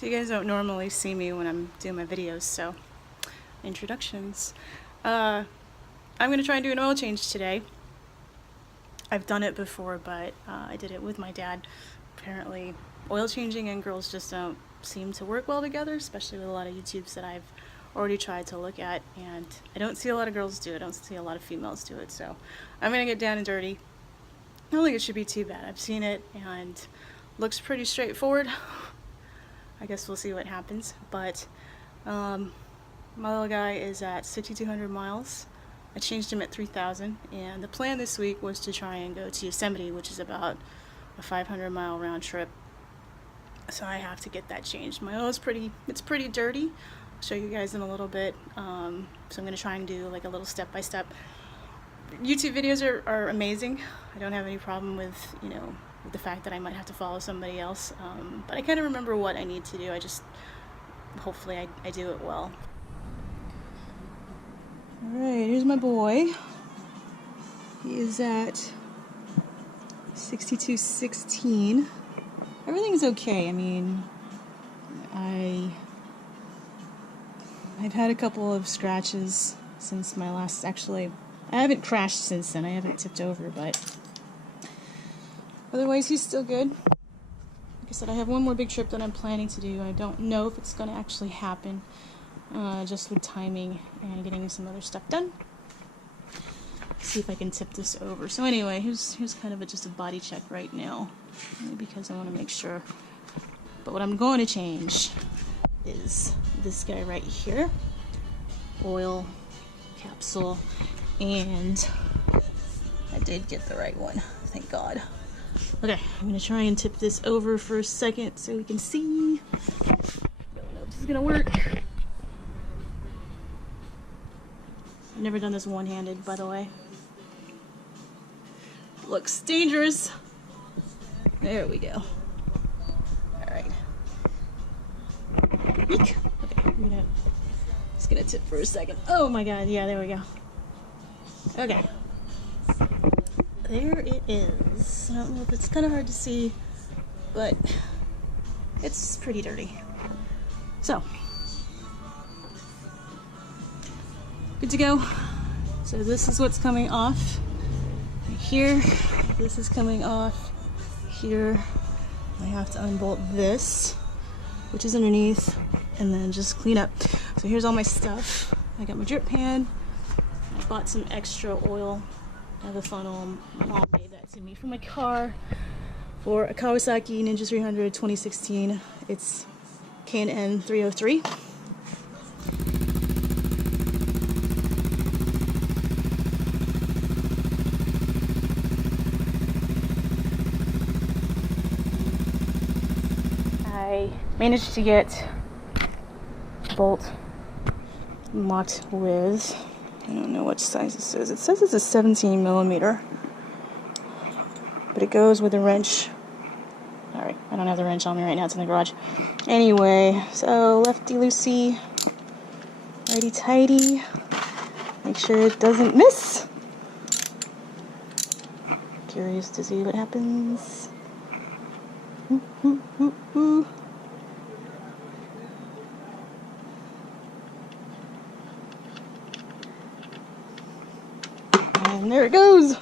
So you guys don't normally see me when I'm doing my videos, so introductions. I'm gonna try and do an oil change today. I've done it before, but I did it with my dad. Apparently, oil changing and girls just don't seem to work well together, especially with a lot of YouTubes that I've already tried to look at, and I don't see a lot of girls do it. I don't see a lot of females do it, so I'm gonna get down and dirty. I don't think it should be too bad. I've seen it and looks pretty straightforward. I guess we'll see what happens, but my little guy is at 6,200 miles. I changed him at 3,000, and the plan this week was to try and go to Yosemite, which is about a 500-mile round trip. So I have to get that changed. My oil is pretty dirty. I'll show you guys in a little bit. So I'm gonna try and do like a little step-by-step. YouTube videos are amazing. I don't have any problem with, you know, with the fact that I might have to follow somebody else, but I kind of remember what I need to do. Hopefully I do it well. Alright, here's my boy. He is at 6216. Everything's okay. I mean, I've had a couple of scratches since my last, actually, I haven't crashed since then. I haven't tipped over, but otherwise, he's still good. Like I said, I have one more big trip that I'm planning to do. I don't know if it's going to actually happen, just with timing and getting some other stuff done. See if I can tip this over. So anyway, here's kind of just a body check right now, because I want to make sure. But what I'm going to change is this guy right here. Oil, capsule, and I did get the right one. Thank God. Okay, I'm gonna try and tip this over for a second so we can see. Don't know if this is gonna work. I've never done this one-handed, by the way. Looks dangerous. There we go. Alright. Eek. Okay, I'm just gonna tip for a second. Oh my God, yeah, there we go. Okay. There it is. I don't know if it's kind of hard to see, but it's pretty dirty. So, good to go. So this is what's coming off here. This is coming off here. I have to unbolt this, which is underneath, and then just clean up. So here's all my stuff. I got my drip pan. I bought some extra oil. I have a funnel. My mom gave that to me for my car for a Kawasaki Ninja 300 2016. It's K&N 303. I managed to get a bolt locked with, I don't know what size this is. It says it's a 17 millimeter, but it goes with a wrench. Alright, I don't have the wrench on me right now, it's in the garage. Anyway, so lefty-loosey, righty-tighty. Make sure it doesn't miss. Curious to see what happens. Ooh, ooh, ooh, ooh. And there it goes.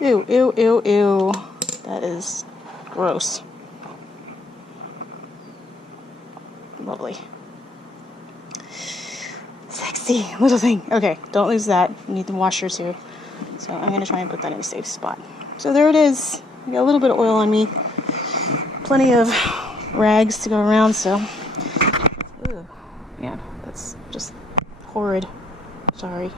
Ew, ew, ew, ew. That is gross. Lovely. Sexy little thing. Okay, don't lose that. You need the washer too. So I'm going to try and put that in a safe spot. So there it is. I got a little bit of oil on me. Plenty of rags to go around, so. Ugh. Man, that's just horrid. Sorry.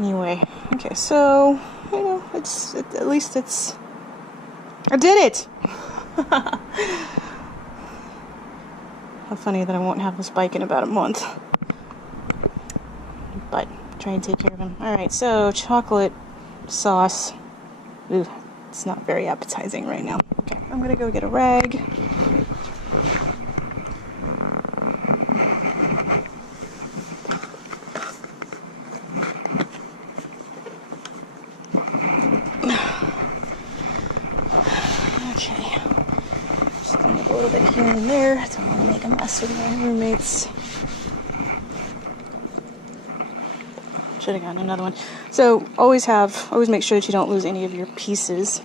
Anyway, okay, so, you know, at least it's, I did it! How funny that I won't have this bike in about a month. But, try and take care of him. Alright, so, chocolate sauce. Ooh, it's not very appetizing right now. Okay, I'm gonna go get a rag. little bit here and there. I don't want to make a mess with my roommates. Should have gotten another one. So always make sure that you don't lose any of your pieces.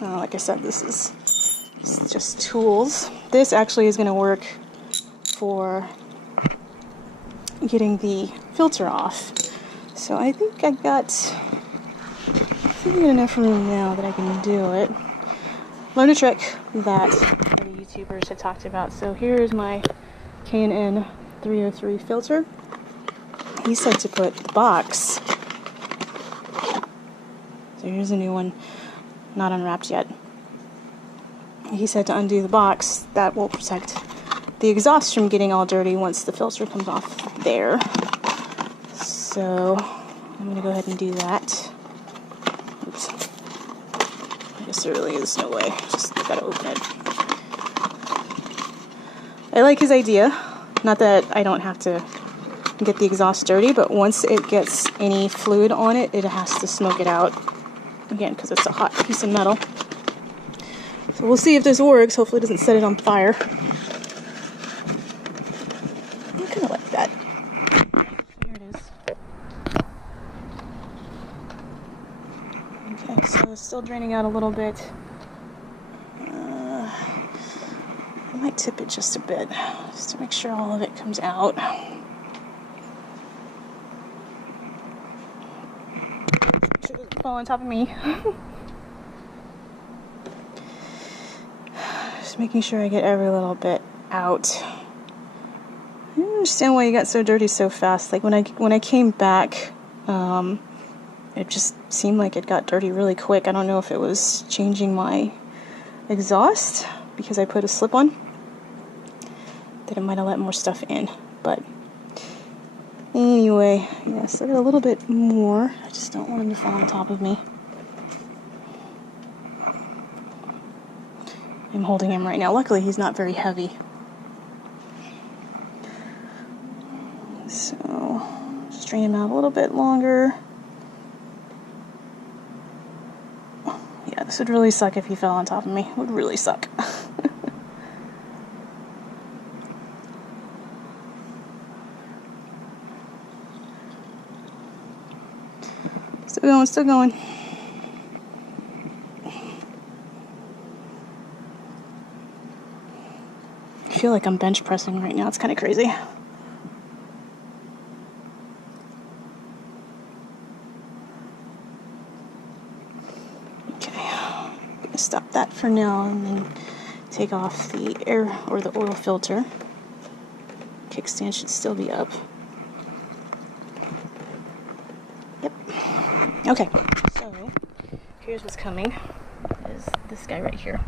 Like I said, this is just tools. This actually is going to work for getting the filter off. So I think I got enough room now that I can do it. Learn a trick that the YouTubers had talked about. So here's my K&N 303 filter. He said to put the box. So here's a new one, not unwrapped yet. He said to undo the box. That will protect the exhaust from getting all dirty once the filter comes off there. So I'm going to go ahead and do that. Oops. I guess there really is no way. Just got to open it. I like his idea. Not that I don't have to get the exhaust dirty, but once it gets any fluid on it, it has to smoke it out. Again, because it's a hot piece of metal. So we'll see if this works. Hopefully it doesn't set it on fire. I kind of like that. Here it is. Okay, so it's still draining out a little bit. I might tip it just a bit, just to make sure all of it comes out. It doesn't fall on top of me. Just making sure I get every little bit out. I don't understand why you got so dirty so fast. Like when I came back, it just seemed like it got dirty really quick. I don't know if it was changing my exhaust because I put a slip on, that it might have let more stuff in. But anyway, yeah, so I got a little bit more. I just don't want him to fall on top of me. I'm holding him right now. Luckily, he's not very heavy. So, just drain him out a little bit longer. Yeah, this would really suck if he fell on top of me. It would really suck. Still going. I feel like I'm bench pressing right now. It's kind of crazy. Okay, I'm gonna stop that for now and then take off the air or the oil filter. Kickstand should still be up. Yep. Okay, so here's what's coming. Is this guy right here.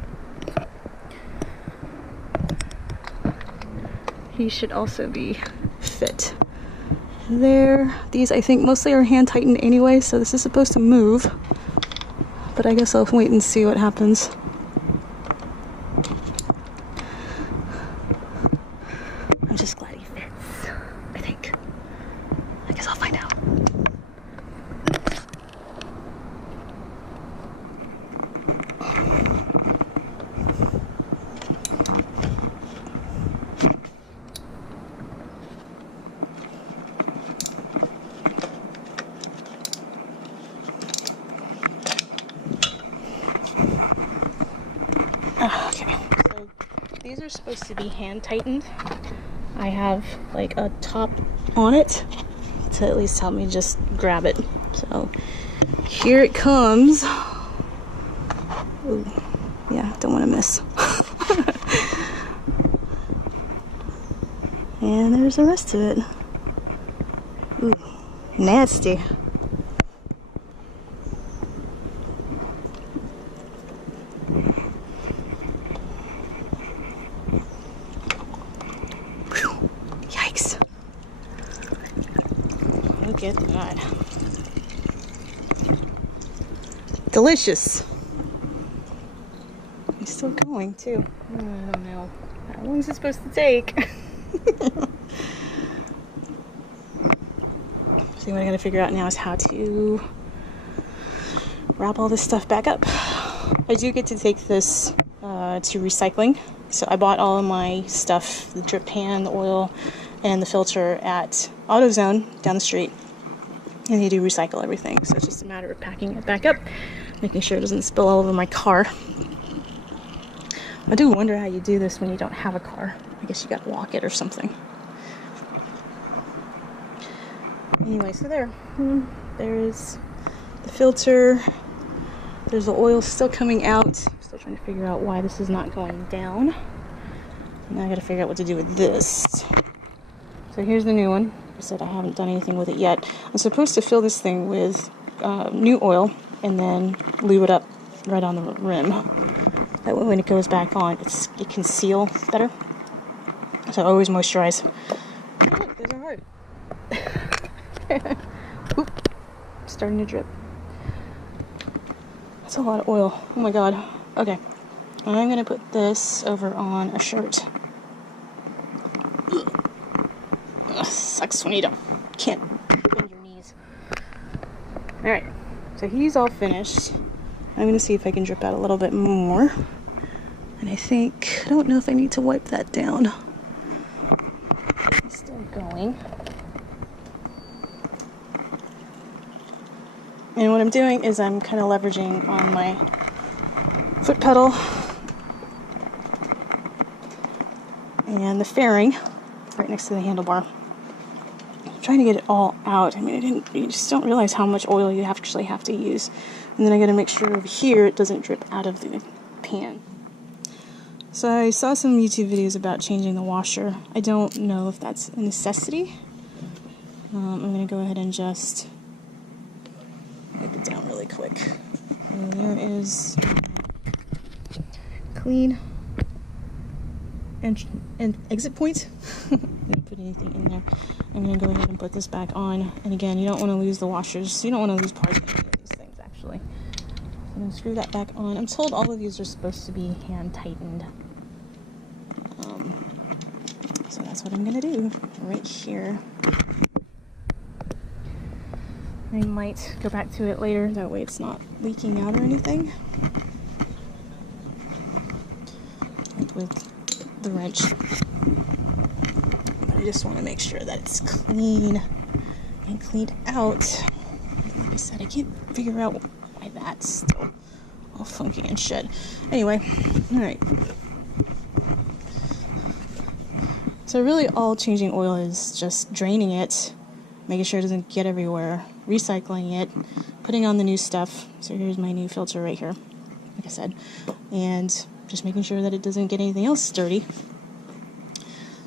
He should also be fit there. These, I think, mostly are hand tightened anyway, so this is supposed to move. But I guess I'll wait and see what happens. I'm just glad he fits, I think. I guess I'll find out. Okay, so these are supposed to be hand tightened. I have like a top on it to at least help me just grab it. So here it comes. Ooh, yeah, don't want to miss. And there's the rest of it. Ooh, nasty. Yikes. Look at that. Delicious. It's still going too. I don't know. How long is it supposed to take? See, what I gotta figure out now is how to wrap all this stuff back up. I do get to take this to recycling So I bought all of my stuff, the drip pan, the oil, and the filter at AutoZone down the street. And they do recycle everything, so it's just a matter of packing it back up, making sure it doesn't spill all over my car. I do wonder how you do this when you don't have a car. I guess you gotta walk it or something. Anyway, so there's the filter. There's the oil still coming out. I'm still trying to figure out why this is not going down. Now I gotta figure out what to do with this. So here's the new one. Like I said, I haven't done anything with it yet. I'm supposed to fill this thing with new oil and then lube it up right on the rim. That way when it goes back on, it can seal better. So always moisturize. Oh, look, there's a heart. Oop, starting to drip. That's a lot of oil. Oh my god. Okay. I'm gonna put this over on a shirt. Ugh, sucks when you can't bend your knees. Alright. So he's all finished. I'm gonna see if I can drip out a little bit more. And I don't know if I need to wipe that down. It's still going. And what I'm doing is I'm kind of leveraging on my foot pedal and the fairing right next to the handlebar. I'm trying to get it all out. I mean, you just don't realize how much oil you actually have to use. And then I gotta make sure over here it doesn't drip out of the pan. So I saw some YouTube videos about changing the washer. I don't know if that's a necessity. I'm gonna go ahead and just wipe it down really quick. So there is clean and exit point. I didn't put anything in there. I'm going to go ahead and put this back on. And again, you don't want to lose the washers. You don't want to lose parts of any of these things, actually. So I'm going to screw that back on. I'm told all of these are supposed to be hand tightened. So that's what I'm going to do right here. I might go back to it later, that way it's not leaking out or anything. Like with the wrench. But I just want to make sure that it's clean and cleaned out. Like I said, I can't figure out why that's still all funky and shit. Anyway, alright. So really all changing oil is just draining it, making sure it doesn't get everywhere, recycling it, putting on the new stuff. So here's my new filter right here, like I said, and just making sure that it doesn't get anything else dirty.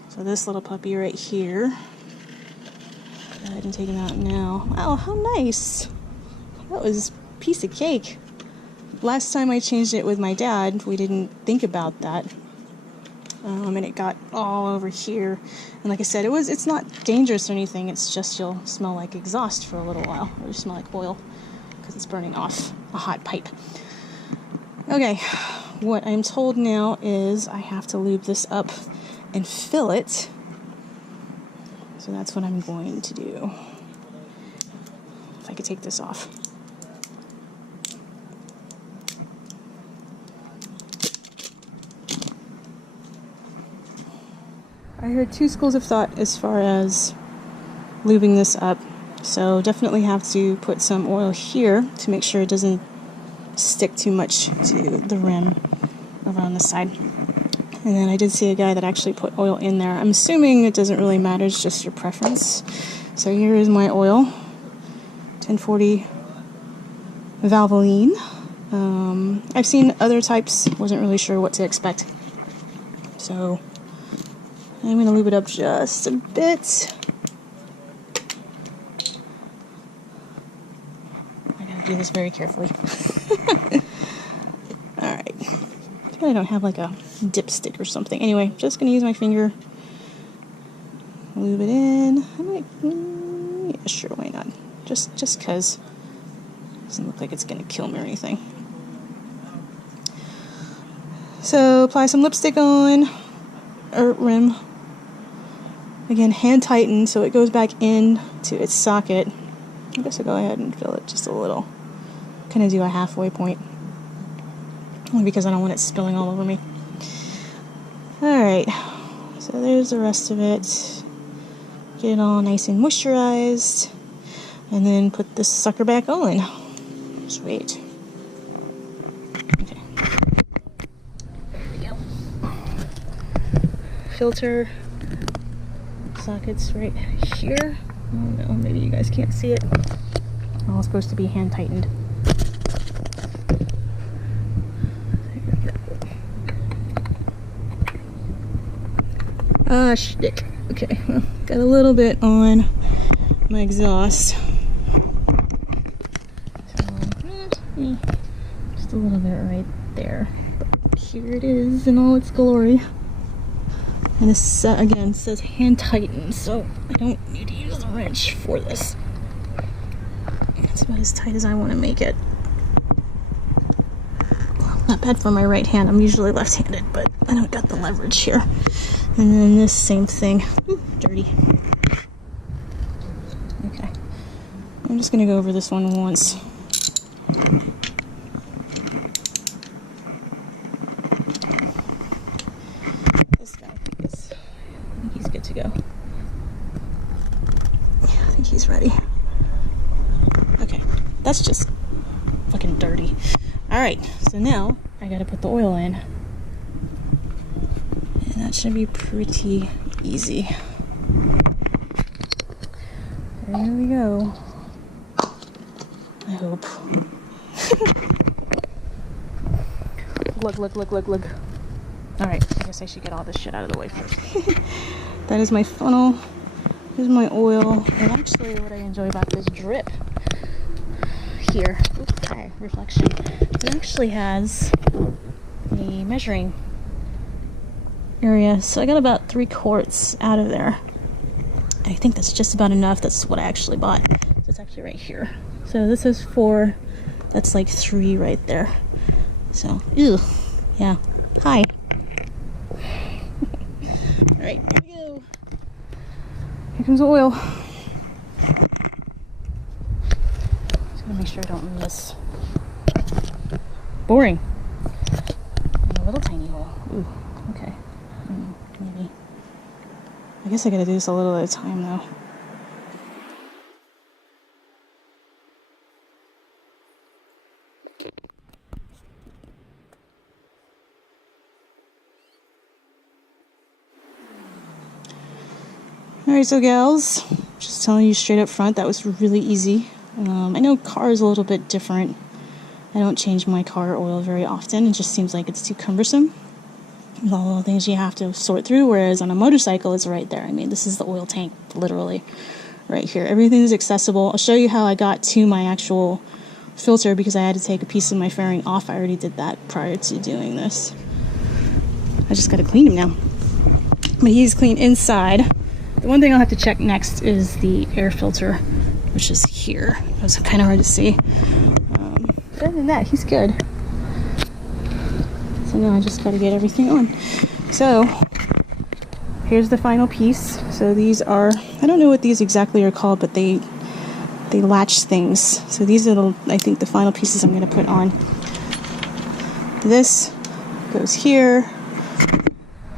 So this little puppy right here, go ahead and take him out now. Wow, how nice! That was a piece of cake. Last time I changed it with my dad, we didn't think about that. And it got all over here. And like I said, it's not dangerous or anything. It's just you'll smell like exhaust for a little while. Or you smell like oil because it's burning off a hot pipe. Okay, what I'm told now is I have to lube this up and fill it. So that's what I'm going to do. If I could take this off. I heard two schools of thought as far as lubing this up. So definitely have to put some oil here to make sure it doesn't stick too much to the rim over on the side. And then I did see a guy that actually put oil in there. I'm assuming it doesn't really matter, it's just your preference. So here is my oil, 1040 Valvoline. I've seen other types, wasn't really sure what to expect. So I'm going to lube it up just a bit. I gotta do this very carefully. Alright. I don't have like a dipstick or something. Anyway, just going to use my finger. Lube it in. Yeah, sure, why not? Just because. Doesn't look like it's going to kill me or anything. So, apply some lipstick on. Or rim. Again, hand tighten so it goes back in to its socket. I guess I'll go ahead and fill it just a little. Kind of do a halfway point. Only because I don't want it spilling all over me. Alright, so there's the rest of it. Get it all nice and moisturized. And then put this sucker back on. Sweet. Okay. There we go. Filter sockets right here. Oh no, maybe you guys can't see it. All supposed to be hand tightened. Ah, shit. Okay, well, got a little bit on my exhaust. So, just a little bit right there. But here it is in all its glory. And this, again, says hand tighten, so I don't need to use a wrench for this. It's about as tight as I want to make it. Well, not bad for my right hand. I'm usually left-handed, but I don't got the leverage here. And then this same thing. Ooh, dirty. Okay. I'm just gonna go over this one once. This guy, I think he's good to go. Yeah, I think he's ready. Okay, that's just fucking dirty. Alright, so now I gotta put the oil in. And that should be pretty easy. There we go. I hope. Look. Alright, I guess I should get all this shit out of the way first. That is my funnel. Here's my oil. And actually what I enjoy about this drip here, okay, reflection, it actually has a measuring area. So I got about 3 quarts out of there. I think that's just about enough. That's what I actually bought. So it's actually right here. So this is 4. That's like 3 right there. So, ew. Yeah. Hi. Alright, here we go. Here comes the oil. Just gotta make sure I don't miss. Boring. And a little tiny hole. Ooh, okay. Maybe. I guess I gotta do this a little at a time though. Alright, so gals, just telling you straight up front, that was really easy. I know car is a little bit different. I don't change my car oil very often. It just seems like it's too cumbersome. With all the things you have to sort through, whereas on a motorcycle, it's right there. I mean, this is the oil tank, literally, right here. Everything's accessible. I'll show you how I got to my actual filter because I had to take a piece of my fairing off. I already did that prior to doing this. I just got to clean him now. But he's clean inside. The one thing I'll have to check next is the air filter, which is here. It was kind of hard to see. Other than that, he's good. So now I just got to get everything on. So here's the final piece. So these are, I don't know what these exactly are called, but they latch things. So these are the, I think, the final pieces I'm going to put on. This goes here.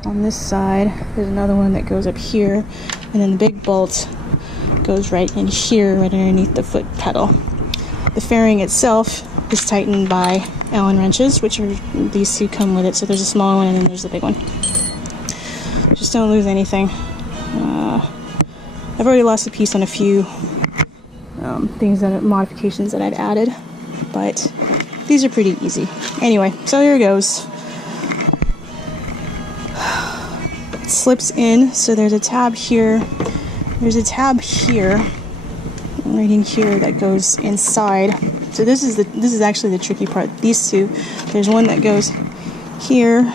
On this side, there's another one that goes up here, and then the big bolt goes right in here, right underneath the foot pedal. The fairing itself is tightened by Allen wrenches, which are these 2 come with it. So there's a small one and then there's the big one. Just don't lose anything. I've already lost a piece on a few modifications that I'd added, but these are pretty easy. Anyway, so here it goes. It slips in, so there's a tab here. There's a tab here, right in here, that goes inside. So this is actually the tricky part. These 2, there's one that goes here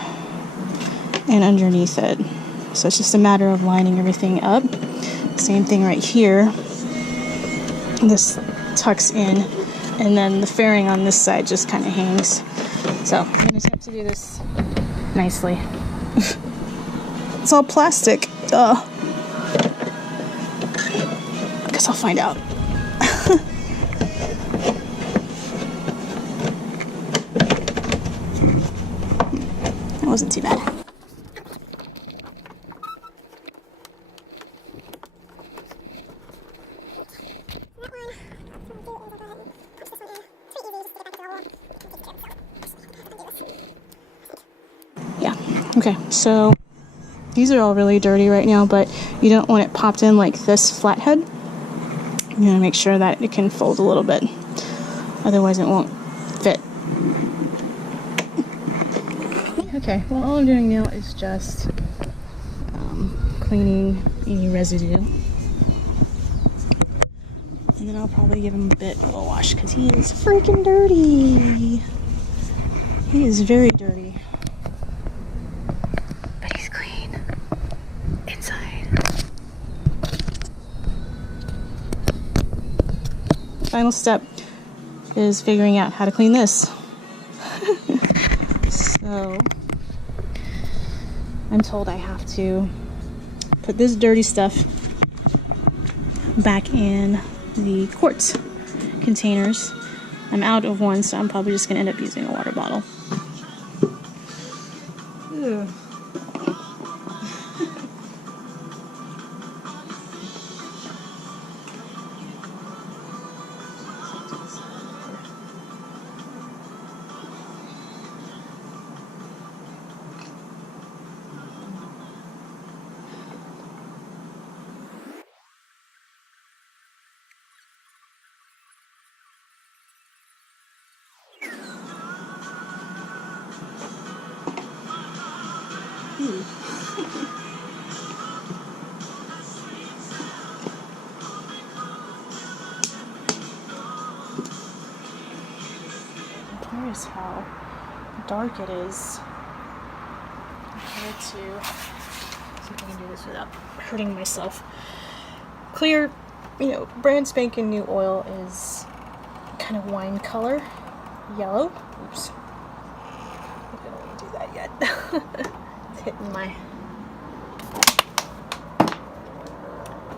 and underneath it. So it's just a matter of lining everything up. Same thing right here. This tucks in, and then the fairing on this side just kind of hangs. So I'm going to attempt to do this nicely. It's all plastic. Duh. I guess I'll find out. That wasn't too bad. Okay, so these are all really dirty right now, but you don't want it popped in like this flathead. You want to make sure that it can fold a little bit, otherwise it won't fit. Okay, well, all I'm doing now is just cleaning any residue. And then I'll probably give him a bit of a wash because he is freaking dirty. He is very dirty. But he's clean inside. Final step is figuring out how to clean this. So I'm told I have to put this dirty stuff back in the quartz containers. I'm out of one, so I'm probably just gonna end up using a water bottle. Ugh. Here's how dark it is compared to, see if I can do this without hurting myself. Clear, brand spanking new oil is kind of wine color, yellow. Oops. I don't want to do that yet. It's hitting my...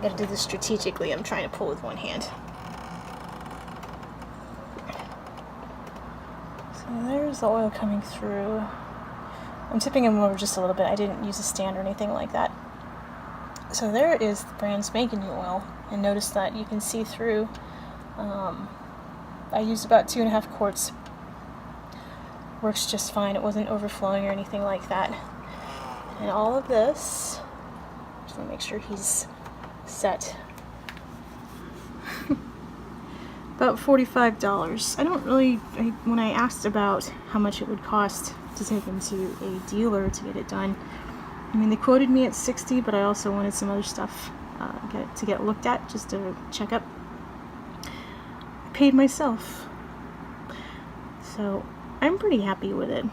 Gotta do this strategically. I'm trying to pull with one hand. So there's the oil coming through. I'm tipping him over just a little bit. I didn't use a stand or anything like that. So there is the brand spanking new oil. And notice that you can see through. I used about 2.5 quarts. Works just fine. It wasn't overflowing or anything like that. And all of this, just want to make sure he's set. About $45. I don't really, when I asked about how much it would cost to take him to a dealer to get it done, I mean, they quoted me at $60, but I also wanted some other stuff to get looked at, just to check up. I paid myself. So I'm pretty happy with it.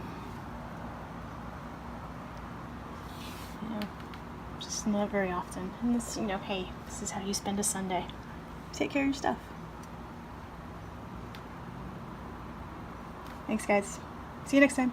Just not very often. And this, hey, this is how you spend a Sunday. Take care of your stuff. Thanks, guys. See you next time.